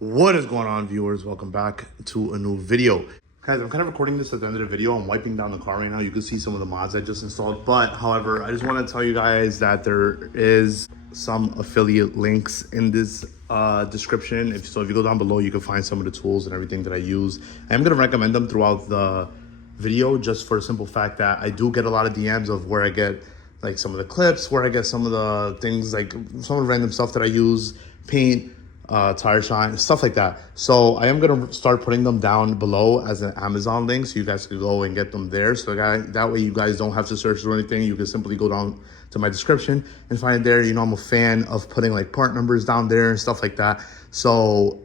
What is going on, viewers? Welcome back to a new video. Guys, I'm kind of recording this at the end of the video. I'm wiping down the car right now. You can see some of the mods I just installed. But, however, I just want to tell you guys that there is some affiliate links in this description. If you go down below, you can find some of the tools and everything that I use. I am going to recommend them throughout the video just for the simple fact that I do get a lot of DMs of where I get like some of the clips, where I get some of the things, like some of the random stuff that I use, paint, tire shine, stuff like that. So I am going to start putting them down below as an Amazon link so you guys can go and get them there. So that way you guys don't have to search or anything. You can simply go down to my description and find it there. You know, I'm a fan of putting like part numbers down there and stuff like that. So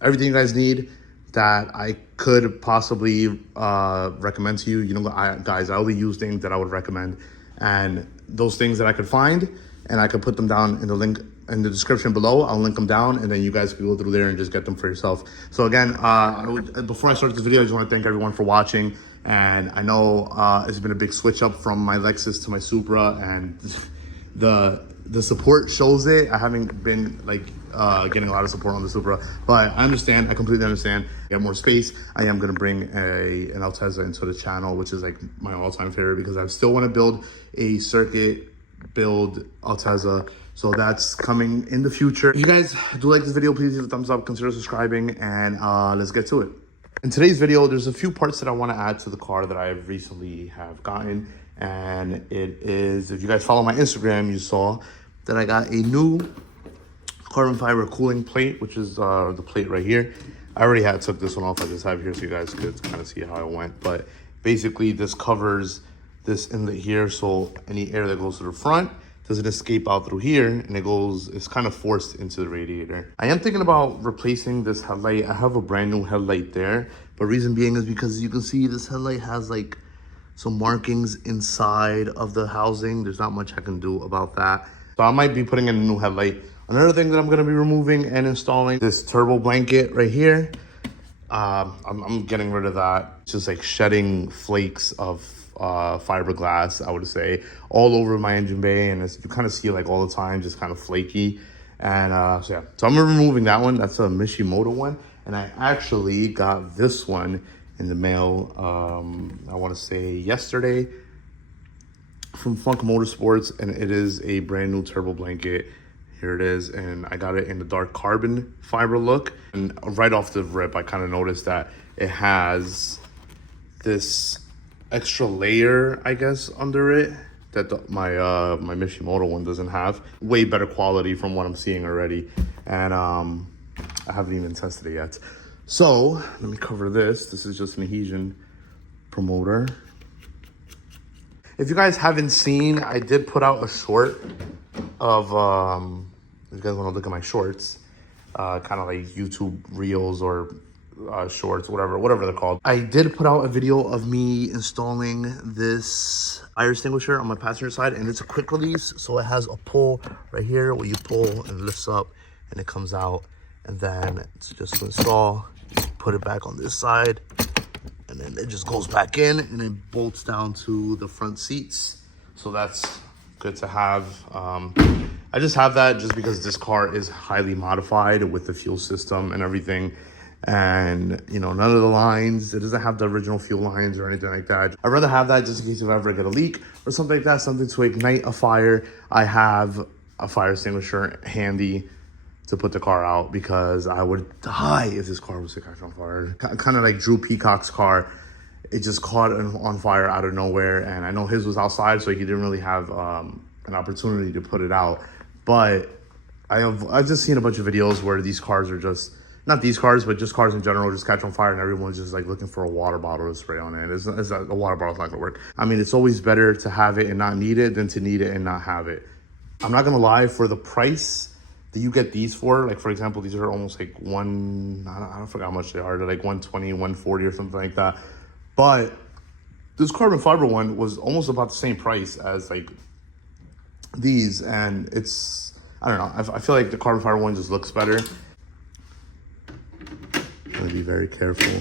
everything you guys need that I could possibly recommend to you, you know, guys, I only use things that I would recommend, and those things that I could find and I could put them down in the link in the description below. I'll link them down, and then you guys can go through there and just get them for yourself. So again, before I start this video, I just want to thank everyone for watching. And I know it's been a big switch up from my Lexus to my Supra, and the support shows it. I haven't been like getting a lot of support on the Supra, but I understand. I completely understand. Get more space. I am gonna bring an Altezza into the channel, which is like my all-time favorite, because I still want to build a circuit build Altezza. So that's coming in the future. If you guys do like this video, please leave a thumbs up, consider subscribing, and let's get to it. In today's video, there's a few parts that I want to add to the car that I recently have gotten. And it is, if you guys follow my Instagram, you saw that I got a new carbon fiber cooling plate, which is the plate right here. I already took this one off. I just have here so you guys could kind of see how it went. But basically this covers this inlet here, so any air that goes to the front doesn't escape out through here, and it's kind of forced into the radiator. I am thinking about replacing this headlight. I have a brand new headlight there, but reason being is because you can see this headlight has like some markings inside of the housing. There's not much I can do about that. So I might be putting in a new headlight. Another thing that I'm gonna be removing and installing, this turbo blanket right here. I'm getting rid of that. It's just like shedding flakes of fiberglass, I would say, all over my engine bay, and you kind of see it like all the time, just kind of flaky. And so yeah, so I'm removing that one. That's a Mishimoto one, and I actually got this one in the mail, I want to say yesterday, from Motorsports, and it is a brand new turbo blanket. Here it is, and I got it in the dark carbon fiber look. And right off the rip, I kind of noticed that it has this extra layer, I guess, under it that my Mishimoto one doesn't have. Way better quality from what I'm seeing already, and I haven't even tested it yet. So let me cover this. This is just an adhesion promoter. If you guys haven't seen, I did put out a short of if you guys want to look at my shorts, kind of like YouTube reels or shorts, whatever they're called. I did put out a video of me installing this fire extinguisher on my passenger side, and it's a quick release. So it has a pull right here where you pull and it lifts up and it comes out, and then it's just to install. Just put it back on this side, and then it just goes back in and it bolts down to the front seats. So that's good to have. I just have that just because this car is highly modified with the fuel system and everything. And, you know, none of the lines, it doesn't have the original fuel lines or anything like that. I'd rather have that just in case if I ever get a leak or something like that, something to ignite a fire. I have a fire extinguisher handy to put the car out, because I would die if this car was to catch on fire. Kind of like Drew Peacock's car. It just caught on fire out of nowhere, and I know his was outside, so he didn't really have an opportunity to put it out. But I've just seen a bunch of videos where these cars are just, not these cars, but just cars in general, just catch on fire, and everyone's just like looking for a water bottle to spray on it. A water bottle's not gonna work. I mean, it's always better to have it and not need it than to need it and not have it. I'm not gonna lie, for the price that you get these for, like for example, these are almost like I don't forget how much they are. They're like 120, 140 or something like that. But this carbon fiber one was almost about the same price as like these, and it's, I don't know, I feel like the carbon fiber one just looks better. I'm gonna be very careful,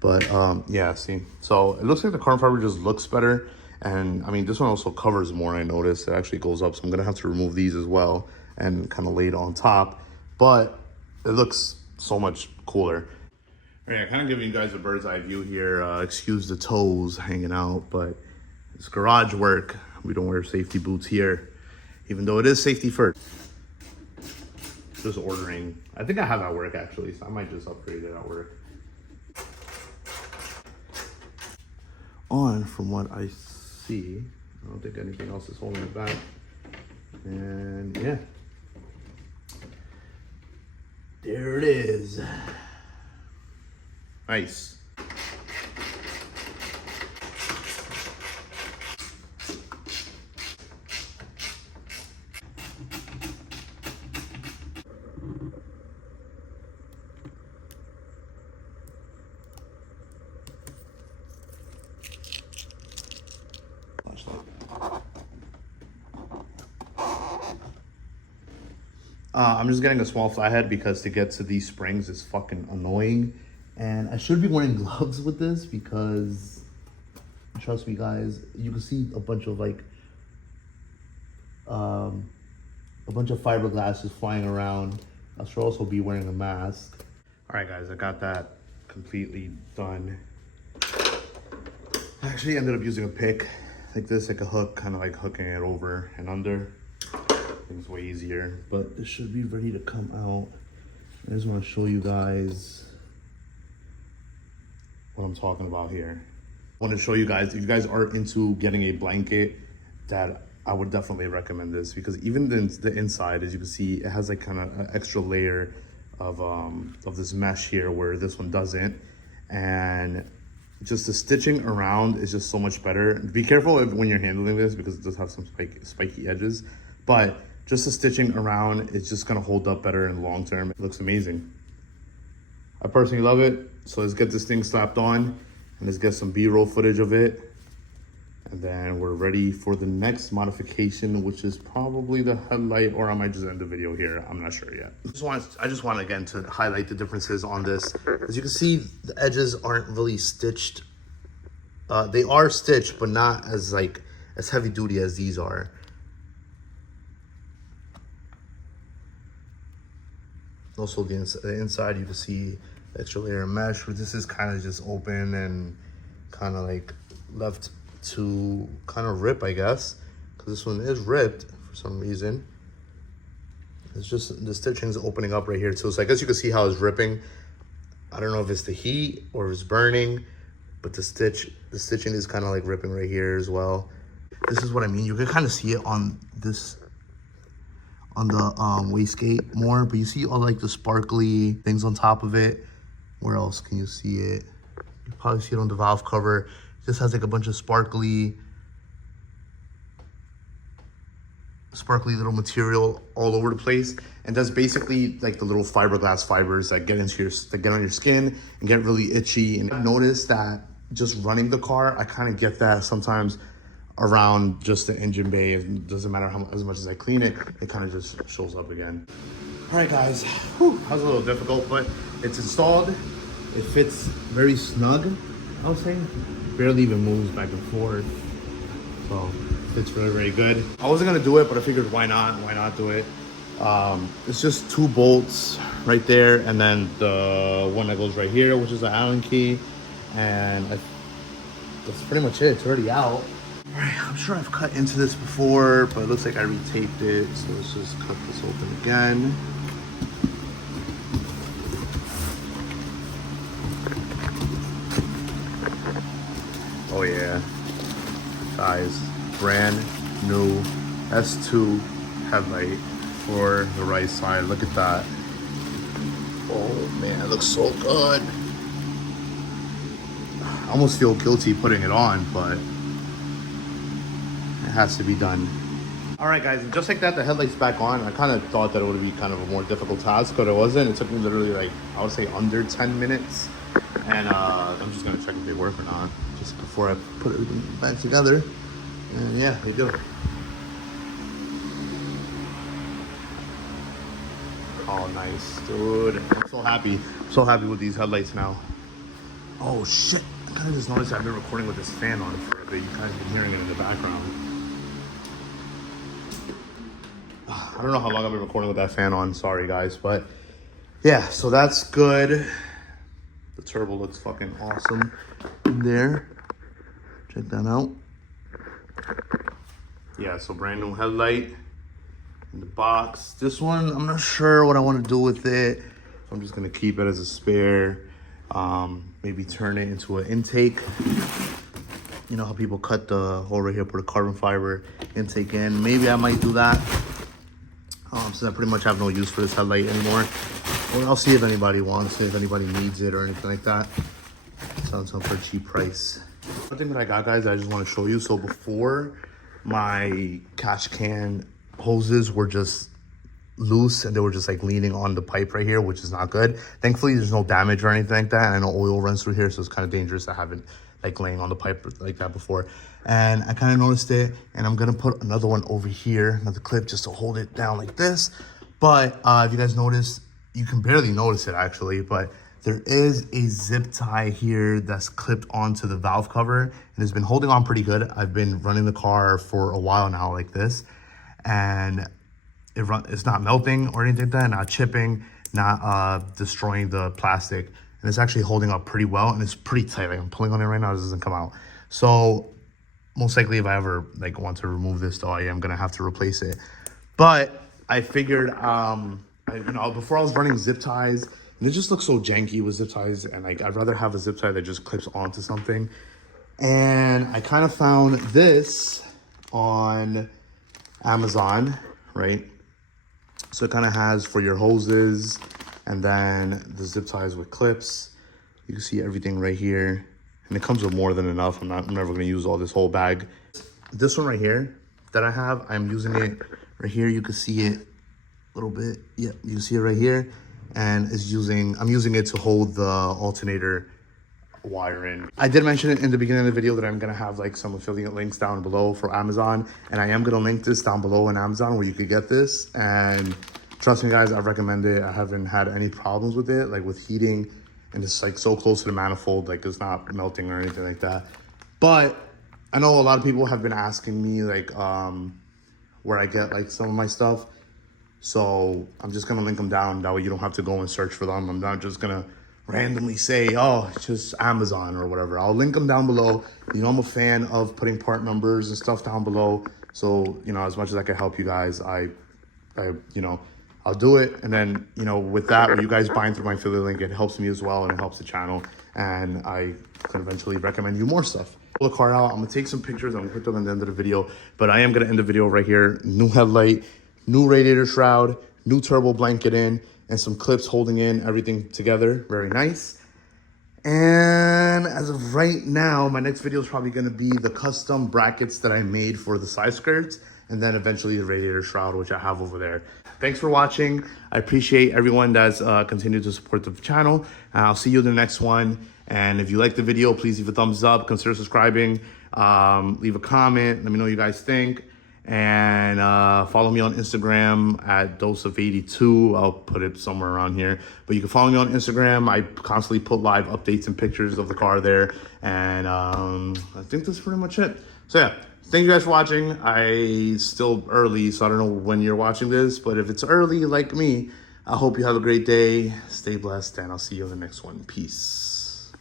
but yeah, see, so it looks like the carbon fiber just looks better. And I mean, this one also covers more. I noticed it actually goes up, so I'm gonna have to remove these as well and kind of lay it on top. But it looks so much cooler. All right, kind of giving you guys a bird's eye view here. Excuse the toes hanging out, but it's garage work. We don't wear safety boots here, even though it is safety first. Just ordering. I think I have at work actually, so I might just upgrade it at work. On from what I see, I don't think anything else is holding it back. And yeah, there it is. Nice. I'm just getting a small flathead because to get to these springs is fucking annoying. And I should be wearing gloves with this because, trust me guys, you can see a bunch of like, a bunch of fiberglass is flying around. I should also be wearing a mask. All right guys, I got that completely done. I actually ended up using a pick like this, like a hook, kind of like hooking it over and under. It's way easier, but it should be ready to come out. I just want to show you guys what I'm talking about here. I want to show you guys, if you guys are into getting a blanket, that I would definitely recommend this, because even the inside, as you can see, it has like kind of an extra layer of this mesh here where this one doesn't. And just the stitching around is just so much better. Be careful when you're handling this because it does have some spiky edges, but just the stitching around is just gonna hold up better in the long term. It looks amazing. I personally love it. So let's get this thing slapped on and let's get some B-roll footage of it. And then we're ready for the next modification, which is probably the headlight, or I might just end the video here. I'm not sure yet. I just want again to highlight the differences on this. As you can see, the edges aren't really stitched. They are stitched, but not as heavy duty as these are. Also the inside, you can see the extra layer of mesh, but this is kind of just open and kind of like left to kind of rip, I guess, because this one is ripped for some reason. It's just the stitching is opening up right here too, so I guess you can see how it's ripping. I don't know if it's the heat or if it's burning, but the stitching is kind of like ripping right here as well. This is what I mean. You can kind of see it on this, on the wastegate more, but you see all like the sparkly things on top of it. Where else can you see it? You probably see it on the valve cover. It just has like a bunch of sparkly little material all over the place, and that's basically like the little fiberglass fibers that get into on your skin and get really itchy. And I've noticed that just running the car, I kind of get that sometimes around just the engine bay. It doesn't matter as much as I clean it, it kind of just shows up again. All right guys, whew, that was a little difficult, but it's installed. It fits very snug, I would say. Barely even moves back and forth. So it's really, very good. I wasn't gonna do it, but I figured why not do it. It's just 2 bolts right there, and then the one that goes right here, which is the Allen key. And that's pretty much it, it's already out. All right, I'm sure I've cut into this before, but it looks like I retaped it. So let's just cut this open again. Oh yeah, guys, brand new S2 headlight for the right side. Look at that. Oh man, it looks so good. I almost feel guilty putting it on, but it has to be done. All right guys, and just like that, the headlight's back on. I kind of thought that it would be kind of a more difficult task, but it wasn't. It took me literally like, I would say under 10 minutes. And I'm just gonna check if they work or not, just before I put everything back together. And yeah, they do. Oh, nice, dude. I'm so happy. I'm so happy with these headlights now. Oh shit, I kind of just noticed I've been recording with this fan on for a bit. You guys have been hearing it in the background. I don't know how long I've been recording with that fan on, sorry guys, but yeah, so that's good. The turbo looks fucking awesome in there. Check that out. Yeah, so brand new headlight in the box. This one, I'm not sure what I want to do with it. I'm just gonna keep it as a spare. Maybe turn it into an intake. You know how people cut the hole right here, put a carbon fiber intake in. Maybe I might do that. Since I pretty much have no use for this headlight anymore. Or I'll see if anybody wants it, if anybody needs it or anything like that. Sounds for a cheap price. One thing that I got, guys, I just want to show you. So before, my catch can hoses were just loose and they were just like leaning on the pipe right here, which is not good. Thankfully, there's no damage or anything like that. And I know oil runs through here, so it's kind of dangerous to have it like laying on the pipe like that before. And I kind of noticed it, and I'm gonna put another one over here, another clip, just to hold it down like this. But if you guys notice, you can barely notice it actually, but there is a zip tie here that's clipped onto the valve cover, and it's been holding on pretty good. I've been running the car for a while now like this, and it's not melting or anything like that, not chipping, not destroying the plastic, and it's actually holding up pretty well, and it's pretty tight. Like I'm pulling on it right now, it doesn't come out. So most likely if I ever like want to remove this though, I am gonna have to replace it. But I figured, you know, before I was running zip ties, and it just looks so janky with zip ties, and like I'd rather have a zip tie that just clips onto something. And I kind of found this on Amazon, right? So it kind of has for your hoses, and then the zip ties with clips. You can see everything right here, and it comes with more than enough. I'm never going to use all this whole bag. This one right here that I have, I'm using it right here. You can see it a little bit. Yeah, you can see it right here, and I'm using it to hold the alternator wire in. I did mention it in the beginning of the video that I'm gonna have like some affiliate links down below for Amazon, and I am gonna link this down below in Amazon where you could get this. And trust me guys, I recommend it. I haven't had any problems with it, like with heating, and it's like so close to the manifold, like it's not melting or anything like that. But I know a lot of people have been asking me like where I get like some of my stuff, so I'm just gonna link them down. That way you don't have to go and search for them. I'm not just gonna randomly say, oh, it's just Amazon or whatever. I'll link them down below. You know, I'm a fan of putting part numbers and stuff down below. So, you know, as much as I can help you guys, you know, I'll do it. And then, you know, with that, when you guys buying through my affiliate link, it helps me as well, and it helps the channel. And I can eventually recommend you more stuff. Pull the car out. I'm gonna take some pictures. I'm gonna put them at the end of the video, but I am gonna end the video right here. New headlight, new radiator shroud, new turbo blanket in, and some clips holding in everything together. Very nice. And as of right now, my next video is probably gonna be the custom brackets that I made for the side skirts, and then eventually the radiator shroud, which I have over there. Thanks for watching. I appreciate everyone that's continued to support the channel. I'll see you in the next one. And if you like the video, please leave a thumbs up, consider subscribing, leave a comment, let me know what you guys think. And follow me on Instagram at doseof82. I'll put it somewhere around here. But you can follow me on Instagram. I constantly put live updates and pictures of the car there. And I think that's pretty much it. So yeah, thank you guys for watching. It's still early, so I don't know when you're watching this. But if it's early like me, I hope you have a great day. Stay blessed, and I'll see you in the next one. Peace.